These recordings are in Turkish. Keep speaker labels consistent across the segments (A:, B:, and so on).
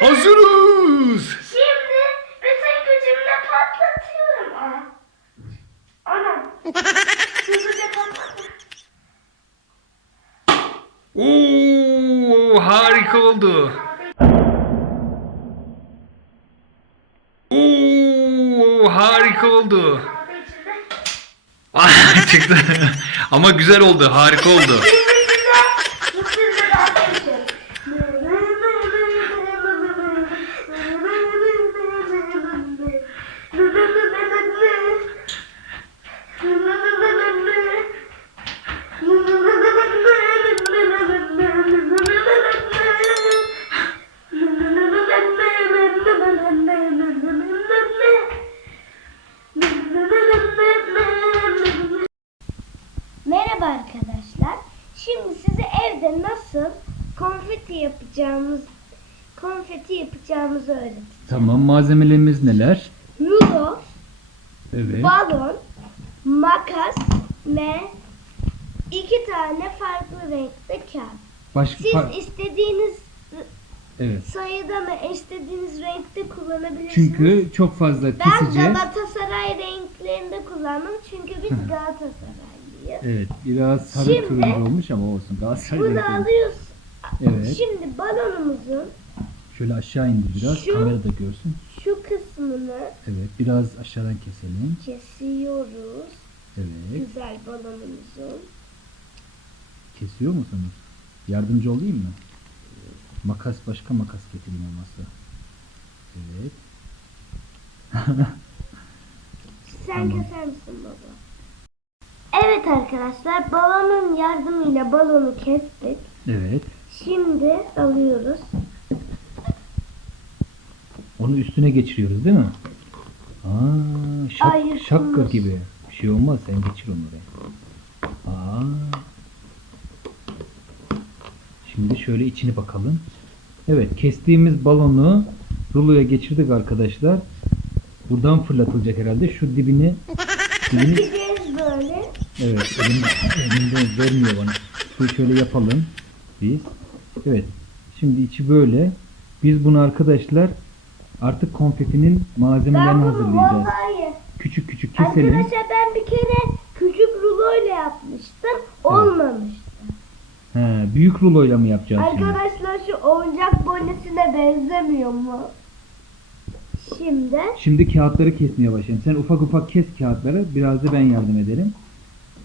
A: Hazırız.
B: Şimdi bütün gücümle patlatıyorum. Aa. Anam. Hızlıca patlatıyorum.
A: Oo harika oldu. Oo harika oldu. Ah, Çıktı. Ama güzel oldu. Harika oldu.
B: evde nasıl konfeti yapacağımız konfeti yapacağımızı öğreteceğim.
A: Tamam malzemelerimiz neler?
B: Rulo,
A: Evet.
B: balon, makas ve iki tane farklı renkte kağıt.
A: Başka
B: Siz
A: fa-
B: istediğiniz
A: Evet.
B: sayıda ve istediğiniz renkte kullanabilirsiniz.
A: Çünkü çok fazla
B: ben
A: kesici.
B: Galatasaray renklerinde kullandım çünkü biz Galatasaraylıyız.
A: Evet, biraz sarı
B: Şimdi-
A: turuncu olmuş ama olsun. Galatasaray
B: Bunu
A: renkleri.
B: alıyoruz.
A: Evet.
B: Şimdi balonumuzun
A: Şöyle aşağı indir biraz.
B: Şu-
A: Kamera da görsün.
B: şu kısmını
A: Evet, biraz aşağıdan keselim.
B: kesiyoruz.
A: Evet.
B: Güzel balonumuzun.
A: Kesiyor musunuz? Yardımcı olayım mı? Makas başka makas getireyim olmazsa. Evet.
B: Sen
A: Tamam.
B: keser misin baba? Evet arkadaşlar balonun yardımıyla balonu kestik.
A: Evet.
B: Şimdi alıyoruz.
A: Onu üstüne geçiriyoruz değil mi? Aa, şak,
B: Ay, yırtılmış.
A: şapka gibi. Bir şey olmaz. Sen geçir oraya. Aa. Şimdi şöyle içini bakalım. Evet, kestiğimiz balonu ruloya geçirdik arkadaşlar. Buradan fırlatılacak herhalde. Şu dibini dibini. Evet, elimde, elimde vermiyor bana. Şöyle şöyle yapalım biz. Evet, şimdi içi böyle. Biz bunu arkadaşlar artık konfetinin malzemelerini
B: bunu
A: hazırlayacağız.
B: vallahi
A: Küçük küçük keselim.
B: arkadaşlar ben bir kere küçük ruloyla yapmıştım. Olmamıştı.
A: He, büyük ruloyla mı yapacağız şimdi?
B: Arkadaşlar şu oyuncak bonesine benzemiyor mu? Şimdi
A: Şimdi kağıtları kesmeye başlayalım. Sen ufak ufak kes kağıtları. Biraz da ben yardım ederim.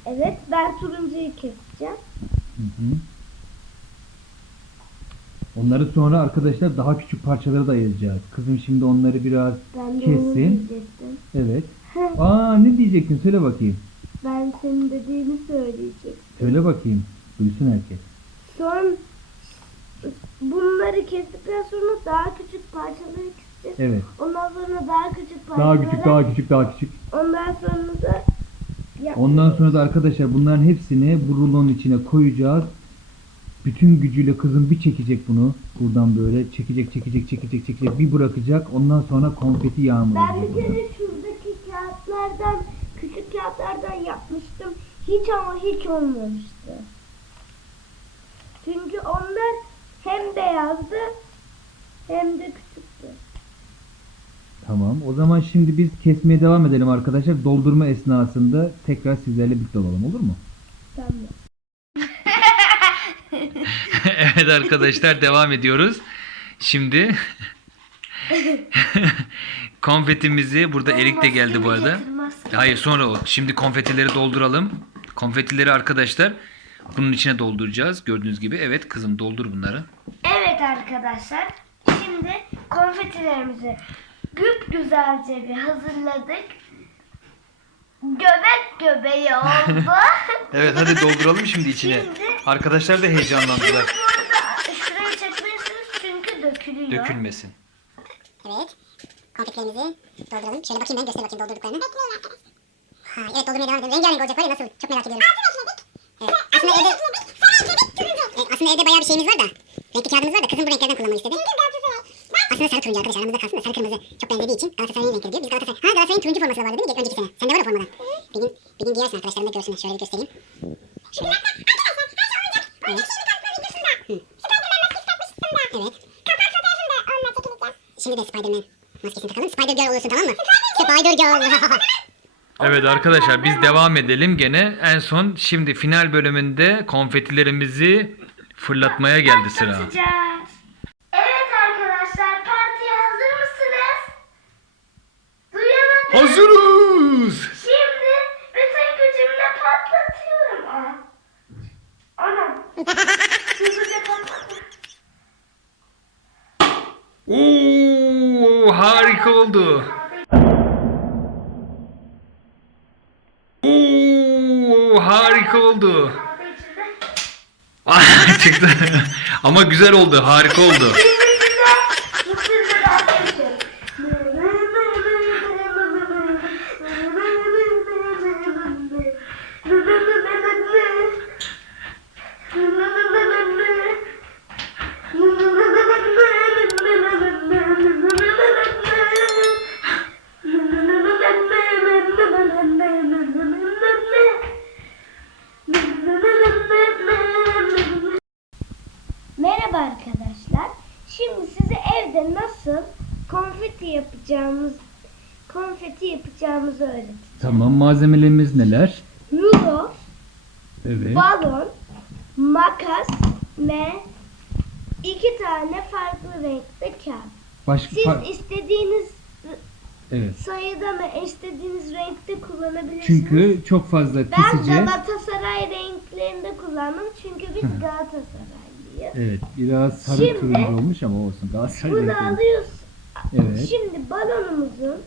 B: Evet ben turuncuyu keseceğim.
A: Hı hı. Onları sonra arkadaşlar daha küçük parçalara da ayıracağız. Kızım şimdi onları biraz
B: Ben de onu
A: Kessin.
B: diyecektim.
A: evet. Aa ne diyecektin? Söyle bakayım.
B: Ben senin dediğini söyleyecektim.
A: Söyle bakayım. Duysun herkes.
B: Son bunları kestikten sonra daha küçük parçaları keseceğiz.
A: Evet.
B: Ondan sonra daha küçük
A: Daha
B: parçalara.
A: küçük, daha küçük, daha küçük.
B: Ondan sonra da
A: Ondan sonra da arkadaşlar bunların hepsini bu rulonun içine koyacağız. Bütün gücüyle kızım bir çekecek bunu. Buradan böyle çekecek, çekecek, çekecek, çekecek. Bir bırakacak. Ondan sonra konfeti yağmur
B: ben bir kere şuradaki kağıtlardan küçük kağıtlardan yapmıştım. Hiç ama hiç olmamıştı. Çünkü onlar hem beyazdı hem de küçüktü.
A: Tamam. O zaman şimdi biz kesmeye devam edelim arkadaşlar. Doldurma esnasında tekrar sizlerle birlikte olalım olur mu?
B: Tamam.
A: evet arkadaşlar devam ediyoruz. Şimdi konfetimizi burada Erik de geldi bu arada. Hayır sonra o. Şimdi konfetileri dolduralım. Konfetileri arkadaşlar bunun içine dolduracağız. Gördüğünüz gibi. Evet kızım doldur bunları.
B: Evet arkadaşlar. Şimdi konfetilerimizi güp güzelce bir hazırladık. Göbek göbeği oldu.
A: Evet hadi dolduralım şimdi içine.
B: Şimdi-
A: Arkadaşlar da heyecanlandılar.
B: Burada şuraya çünkü dökülüyor.
A: Dökülmesin.
C: Evet. Konfetlerimizi dolduralım. Şöyle bakayım ben göster bakayım doldurduklarını. Ha, evet doldurmaya devam edelim. Rengarenk olacak var ya nasıl? Çok merak ediyorum. Evet. Aslında evde... Evet, aslında evde bayağı bir şeyimiz var da. Renkli kağıdımız var da kızım bu renklerden kullanmayı istedi. Aslında sarı turuncu arkadaşlar aramızda kalsın da sarı kırmızı çok benzediği için Galatasaray'ın renkleri diyor. Biz Galatasaray... Ha Galatasaray'ın turuncu forması da vardı değil mi? Önceki sene. Sende var o formada. Bir gün, bir gün giyersin arkadaşlarım da görsünler. Şöyle bir göstereyim. Şöyle. Evet. Evet. Şimdi de Spider-Man maskesini takalım. Spider Girl oluyorsun tamam mı? Spider Girl.
A: Evet arkadaşlar biz devam edelim gene. En son şimdi final bölümünde konfetilerimizi fırlatmaya geldi sıra.
B: Patlatacağız. Evet arkadaşlar partiye hazır mısınız? Duyamadım.
A: Hazırız.
B: Şimdi bütün gücümle patlatıyorum. Aa. Anam. Hızlıca patlattım.
A: Oo harika oldu. Oo harika oldu. Ah, Çıktı. Ama güzel oldu. Harika oldu.
B: Yapacağımız konfeti yapacağımızı öğreteceğim.
A: Tamam malzemelerimiz neler?
B: Rulo,
A: Evet.
B: balon, makas ve iki tane farklı renkte kağıt.
A: Başka
B: Siz
A: fa-
B: istediğiniz
A: Evet.
B: sayıda ve istediğiniz renkte kullanabilirsiniz.
A: Çünkü çok fazla
B: ben
A: kesici.
B: Galatasaray renklerinde kullandım çünkü biz Galatasaraylıyız.
A: Evet, biraz sarı
B: Şimdi-
A: turuncu olmuş ama olsun. Galatasaray
B: Bunu
A: rengi olmuş. Evet.
B: Şimdi balonumuzun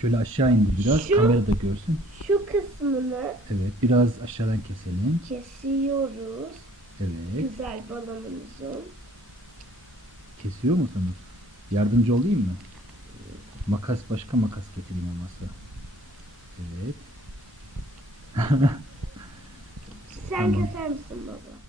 A: Şöyle aşağı indi biraz.
B: Şu-
A: Kamera da görsün.
B: şu kısmını
A: Evet, biraz aşağıdan keselim.
B: kesiyoruz.
A: Evet.
B: Güzel balonumuzun.
A: Kesiyor musunuz? Yardımcı olayım mı? Makas başka makas getireyim olmazsa. Evet.
B: Sen
A: Tamam.
B: keser misin baba?